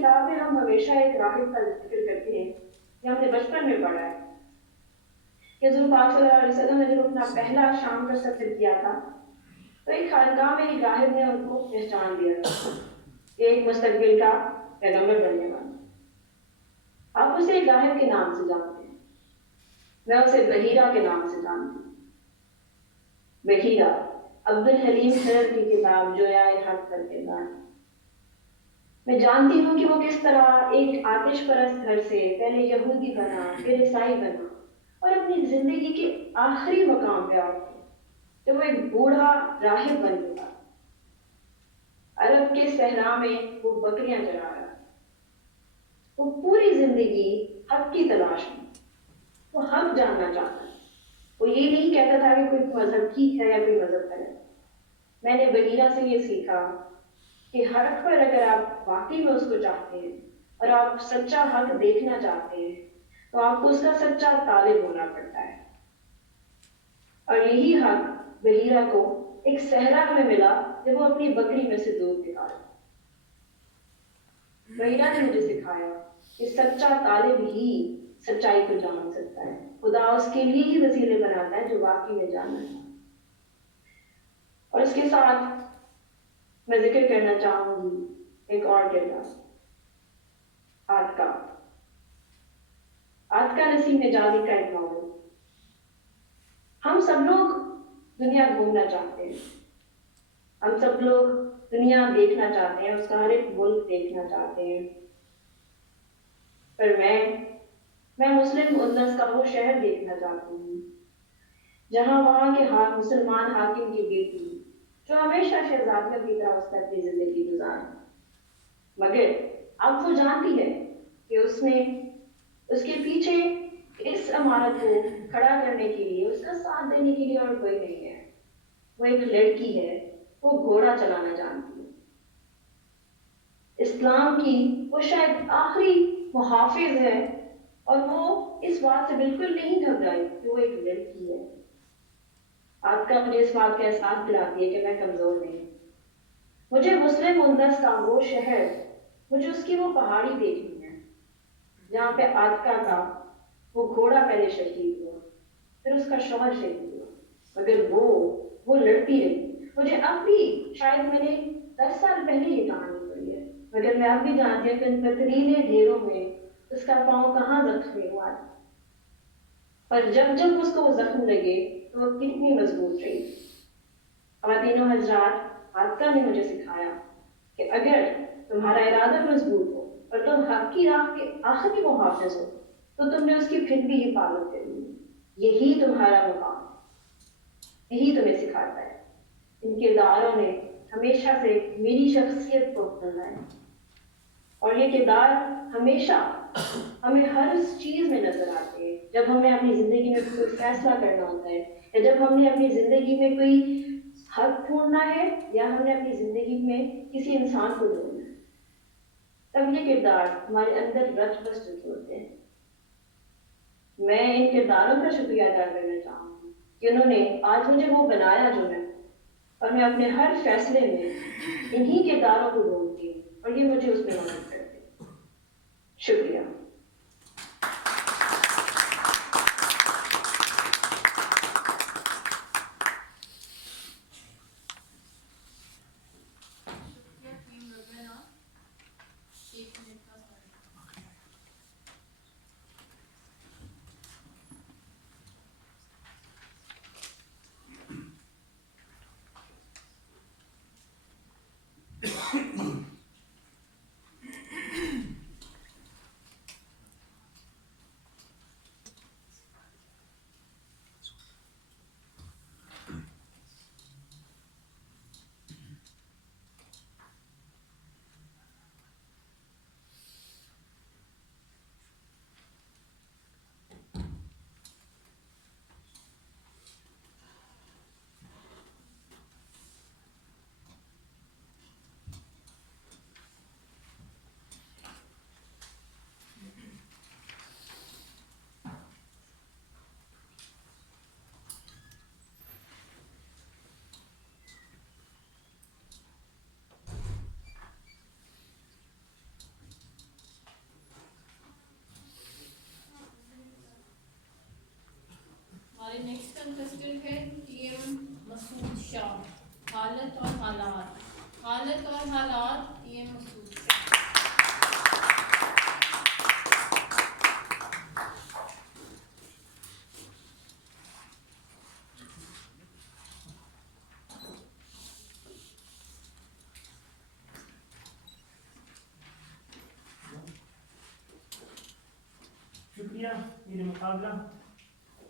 کتاب میں ہم ہمیشہ ایک راہب کا ذکر کرتے ہیں، یہ ہم نے بچپن میں پڑھا ہے کہ حضور پاک صلی اللہ علیہ وسلم نے جب اپنا پہلا شام کا سفر کیا تھا تو ایک خانقاہ میں ایک راہب نے ان کو پہچان دیا تھا کہ ایک مستقبل کا پیغمبر بننے والا۔ آپ اسے ایک راہب کے نام سے جانتے ہیں، میں اسے بحیرہ کے نام سے جانتی ہوں۔ بحیرہ عبد الحلیم حرر کی کتاب جویا حق کا کردار۔ میں جانتی ہوں کہ وہ کس طرح ایک آتش پرست گھر سے پہلے یہودی بنا، پھر عیسائی بنا، اور اپنی زندگی کے آخری مقام پہ آ گئے جب وہ ایک بوڑھا راہب بن گیا۔ عرب کے صحرا میں وہ بکریاں چرا رہا، وہ پوری زندگی حق کی تلاش میں، وہ حق جاننا چاہتا ہے۔ وہ یہ نہیں کہتا تھا کہ کوئی مذہب ٹھیک ہے یا کوئی مذہب غلط۔ میں نے بحیرہ سے یہ سیکھا کہ حق پر اگر آپ واقعی میں اس کو چاہتے ہیں اور آپ سچا حق دیکھنا چاہتے ہیں تو آپ کو اس کا سچا طالب ہونا پڑتا ہے۔ اور یہی حق بحیرہ کو ایک صحرا میں ملا جب وہ اپنی بکری میں سے دودھ نکالا۔ بحیرہ نے مجھے سکھایا کہ سچا طالب ہی سچائی کو جان سکتا ہے، خدا اس کے لیے ہی وسیلے بناتا ہے جو واقعی میں جاننا ہے۔ اور اس کے ساتھ میں ذکر کرنا چاہوں گی ایک اور کردار، آتکا نسیم نجادی کا ایک ناول۔ ہم سب لوگ دنیا گھومنا چاہتے ہیں، ہم سب لوگ دنیا دیکھنا چاہتے ہیں، اس کا ہر ایک ملک دیکھنا چاہتے ہیں، پر میں مسلم اندلس کا وہ شہر دیکھنا چاہتی ہوں جہاں وہاں کے مسلمان حاکم کی بیٹی جو ہمیشہ شہزادیوں کی طرح اس پر اپنی زندگی گزارے، مگر اب وہ جانتی ہے کہ اس کے پیچھے اس عمارت کو کھڑا کرنے کے لیے، اس کا ساتھ دینے کے لیے اور کوئی نہیں ہے۔ وہ ایک لڑکی ہے، وہ گھوڑا چلانا جانتی ہے۔ اسلام کی وہ شاید آخری محافظ ہے اور وہ اس بات سے بالکل نہیں گھبرائی کہ وہ ایک لڑکی ہے۔ آج کا مجھے اس بات کا احساس دلاتی ہے کہ میں کمزور نہیں۔ مجھے مسلم اندلس کا وہ شہر، مجھے اس کی وہ پہاڑی دیکھنی ہے جہاں پہ آتکا کا وہ گھوڑا پہلے شہید ہوا، پھر اس کا شوہر شہید ہوا، مگر وہ لڑتی رہی۔ مجھے اب بھی، شاید میں نے 10 سال پہلے یہ کہانی پڑھی ہے، مگر میں اب بھی جانتی ہوں کہ ان پتھریلے ڈھیروں میں اس کا پاؤں کہاں زخمی ہوا تھا، پر جب اس کو وہ زخم لگے تو وہ کتنی مضبوط رہی۔ خواتین و حضرات، آتکا نے مجھے سکھایا کہ اگر تمہارا ارادہ مضبوط ہو اور تم حق کی راہ کے آخری محافظ ہو تو تم نے اس کی پھر بھی حفاظت کرنی ہے۔ یہی تمہارا مقام، یہی تمہیں سکھاتا ہے۔ ان کرداروں نے ہمیشہ سے میری شخصیت کو بدلا ہے، اور یہ کردار ہمیشہ ہمیں ہر اس چیز میں نظر آتے ہیں جب ہمیں اپنی زندگی میں کوئی فیصلہ کرنا ہوتا ہے، یا جب ہم نے اپنی زندگی میں کوئی حق ڈھونڈنا ہے، یا ہم نے اپنی زندگی میں کسی انسان کو ڈھونڈنا ہے، تب یہ کردار ہمارے اندر رچ بس ہوتے ہیں۔ میں ان کرداروں کا شکریہ ادا کرنا چاہوں گی کہ انہوں نے آج مجھے وہ بنایا جو میں، اور میں اپنے ہر فیصلے میں انہی کرداروں کو ڈھونڈتی ہوں اور یہ مجھے اس میں مدد کرتے ہیں۔ شکریہ۔ شکریہ میرے مقابلہ.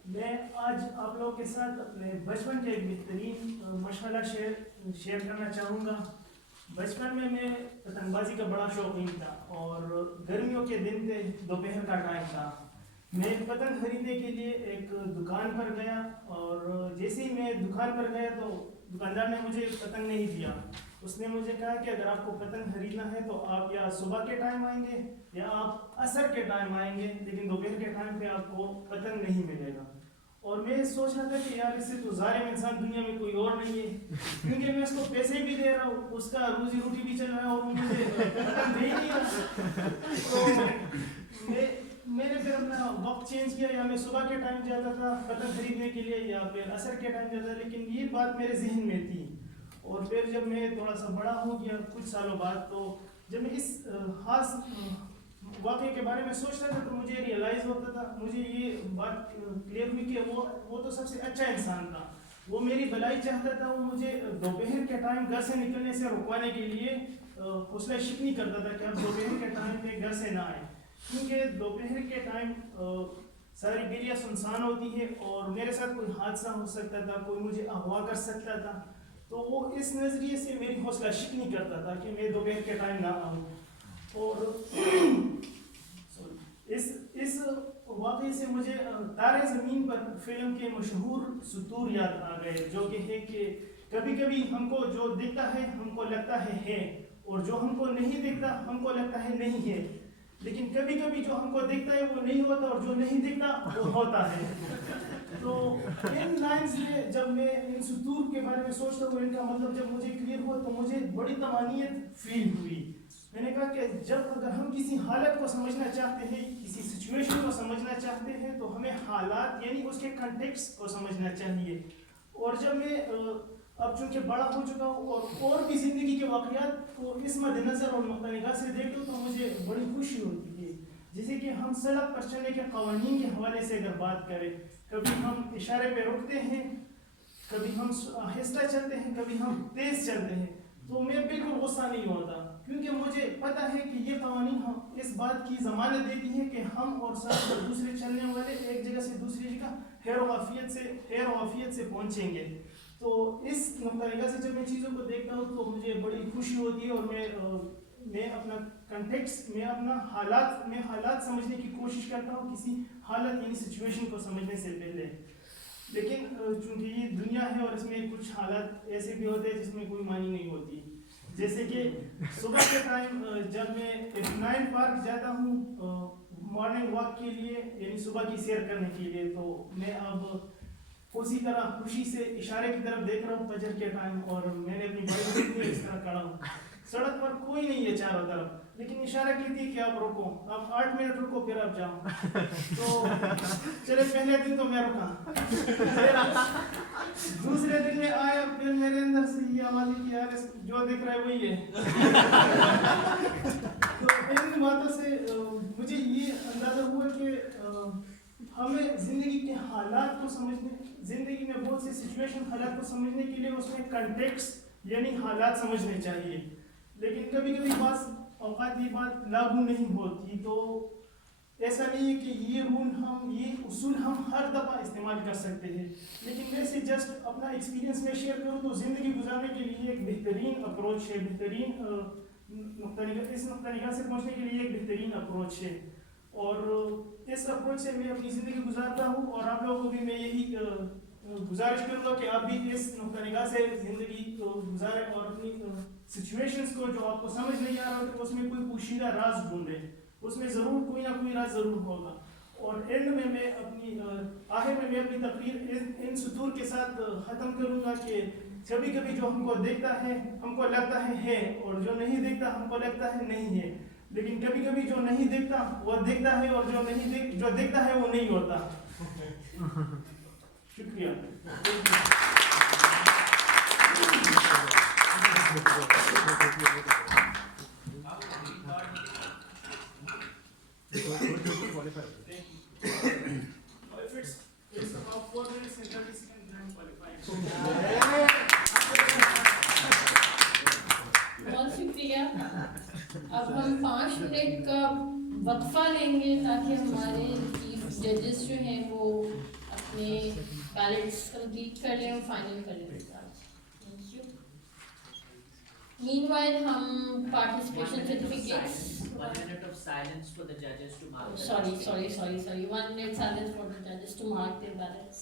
میں آج آپ لوگوں کے ساتھ اپنے بچپن کا ایک بہترین مشغلہ شیئر کرنا چاہوں گا. بچپن میں پتنگ بازی کا بڑا شوقین تھا اور گرمیوں کے دن تھے, دوپہر کا ٹائم تھا. میں پتنگ خریدنے کے لیے ایک دکان پر گیا اور جیسے ہی میں دکان پر گیا تو دکاندار نے مجھے پتنگ نہیں دیا. اس نے مجھے کہا کہ اگر آپ کو پتنگ خریدنا ہے تو آپ یا صبح کے ٹائم آئیں گے یا آپ عصر کے ٹائم آئیں گے, لیکن دوپہر کے ٹائم پہ آپ کو پتنگ نہیں ملے گا. اور میں سوچ رہا تھا کہ یار اس سے تو ظالم انسان دنیا میں کوئی اور نہیں ہے, کیونکہ میں اس کو پیسے بھی دے رہا ہوں, اس کا روزی روٹی بھی چل رہا ہے اور وہ مجھے پتنگ دے نہیں رہا. تو میں نے پھر اپنا وقت چینج کیا, یا میں صبح کے ٹائم جاتا تھا پتنگ خریدنے کے لیے یا پھر عصر کے ٹائم جاتا, لیکن یہ بات میرے ذہن میں تھی. اور پھر جب میں تھوڑا سا بڑا ہو گیا کچھ سالوں بعد, تو جب میں اس خاص واقعے کے بارے میں سوچتا تھا تو مجھے ریئلائز ہوتا تھا, مجھے یہ بات کلیئر ہوئی کہ وہ تو سب سے اچھا انسان تھا, وہ میری بھلائی چاہتا تھا. وہ مجھے دوپہر کے ٹائم گھر سے نکلنے سے رکوانے کے لیے حوصلہ شکنی کرتا تھا کہ اب دوپہر کے ٹائم پہ گھر سے نہ آئے, کیونکہ دوپہر کے ٹائم ساری گلیاں سنسان ہوتی ہے اور میرے ساتھ کوئی حادثہ ہو سکتا تھا, کوئی مجھے اغوا کر سکتا تھا. تو وہ اس نظریے سے میری حوصلہ شکنی کرتا تھا کہ میں دوپہر کے ٹائم نہ آؤں. اور اس واقعے سے مجھے تارے زمین پر فلم کے مشہور سطور یاد آ گئے, جو کہ ہے کہ کبھی کبھی ہم کو جو دکھتا ہے ہم کو لگتا ہے, اور جو ہم کو نہیں دکھتا ہم کو لگتا ہے نہیں ہے. لیکن کبھی کبھی جو ہم کو دکھتا ہے وہ نہیں ہوتا اور جو نہیں دکھتا وہ ہوتا ہے. تو ان لائنز میں جب میں ان سطور کے بارے میں سوچتا ہوں, ان کا مطلب جب مجھے کلیئر ہوا تو مجھے بڑی طمانینت فیل ہوئی. میں نے کہا کہ جب اگر ہم کسی حالت کو سمجھنا چاہتے ہیں, کسی سچویشن کو سمجھنا چاہتے ہیں, تو ہمیں حالات یعنی اس کے کنٹیکسٹ کو سمجھنا چاہیے. اور جب میں اب چونکہ بڑا ہو چکا ہوں اور بھی زندگی کے واقعات کو اس مد نظر اور نقطہ نگاہ سے دیکھتا ہوں, تو مجھے بڑی خوشی ہوتی ہے. جیسے کہ ہم سڑک پر چلنے کے قوانین کے حوالے سے اگر بات کریں, کبھی ہم اشارے پہ رکتے ہیں, کبھی ہم آہستہ چلتے ہیں, کبھی ہم تیز چلتے ہیں, تو میں بالکل غصہ نہیں ہوتا, کیونکہ مجھے پتہ ہے کہ یہ قوانین ہم اس بات کی ضمانت دیتی ہے کہ ہم اور سب دوسرے چلنے والے ایک جگہ سے دوسری جگہ خیر و عافیت سے پہنچیں گے. تو اس نقطہ نگاہ سے جب میں چیزوں کو دیکھتا ہوں تو مجھے بڑی خوشی ہوتی ہے, اور میں اپنا کنٹیکسٹ میں حالات سمجھنے کی کوشش کرتا ہوں, کسی حالت یعنی سچویشن کو سمجھنے سے پہلے. لیکن چونکہ یہ دنیا ہے اور اس میں کچھ حالات ایسے بھی ہوتے ہیں جس میں کوئی معنی نہیں ہوتی. جیسے کہ صبح کے ٹائم جب میں F9 پارک جاتا ہوں مارننگ واک کے لیے, یعنی صبح کی سیر کرنے کے لیے, تو میں اب اسی طرح خوشی سے اشارے کی طرف دیکھ رہا ہوں فجر کے ٹائم, اور میں نے اپنی بائک دیکھی اس طرح کھڑا ہوں. سڑک پر کوئی نہیں ہے چاروں طرف, لیکن اشارہ کہتی ہے کہ آپ رکو, آپ 8 منٹ رکو پھر آپ جاؤ. تو چلے پہلے دن تو میں رکا, دوسرے دن میں آیا, پھر میرے اندر سے یہ آواز کی یار جو دیکھ رہا ہے وہی ہے. تو ان باتوں سے مجھے یہ اندازہ ہوا کہ ہمیں زندگی کے حالات کو سمجھنے, زندگی میں بہت سی سچویشن حالات کو سمجھنے کے لیے اس میں کنٹیکسٹ یعنی حالات سمجھنے چاہیے. لیکن کبھی کبھی بعض اوقات یہ بات لاگو نہیں ہوتی. تو ایسا نہیں ہے کہ یہ اصول ہم ہر دفعہ استعمال کر سکتے ہیں, لیکن میں سے جسٹ اپنا ایکسپیرینس میں شیئر کروں تو زندگی گزارنے کے لیے ایک بہترین اپروچ ہے, بہترین اس نقطہ نگاہ سے پہنچنے کے لیے ایک بہترین اپروچ ہے. اور اس اپروچ سے میں اپنی زندگی گزارتا ہوں, اور آپ لوگوں کو بھی میں یہی گزارش کروں گا کہ آپ بھی اس نقطہ نگاہ سے زندگی کو گزاریں اور اپنی سچویشنز کو جو آپ کو سمجھ نہیں آ رہا ہوتا اس میں کوئی پوشیدہ راز ڈھونڈیں, اس میں ضرور کوئی نہ کوئی راز ضرور ہوگا. اور اینڈ میں آخر میں اپنی تقریر ان سطور کے ساتھ ختم کروں گا کہ کبھی کبھی جو ہم کو دیکھتا ہے ہم کو لگتا ہے, اور جو نہیں دیکھتا ہم کو لگتا ہے نہیں ہے. لیکن کبھی کبھی جو نہیں دیکھتا وہ دیکھتا ہے, اور جو دیکھتا ہے وہ نہیں ہوتا. شکریہ. It's about 4 minutes and 30 seconds I'm qualified. بہت شکریہ. اب ہم 5 منٹ کا وقفہ لیں گے تاکہ ہمارے چیف ججز جو ہیں وہ اپنے بیلٹس کمپلیٹ کر لیں اور فائنل کر لیں. Thank you. مین وائل ہم participation certificates. 1 minute of silence for the judges to mark. Sorry. 1 minute silence for the judges to mark their ballots.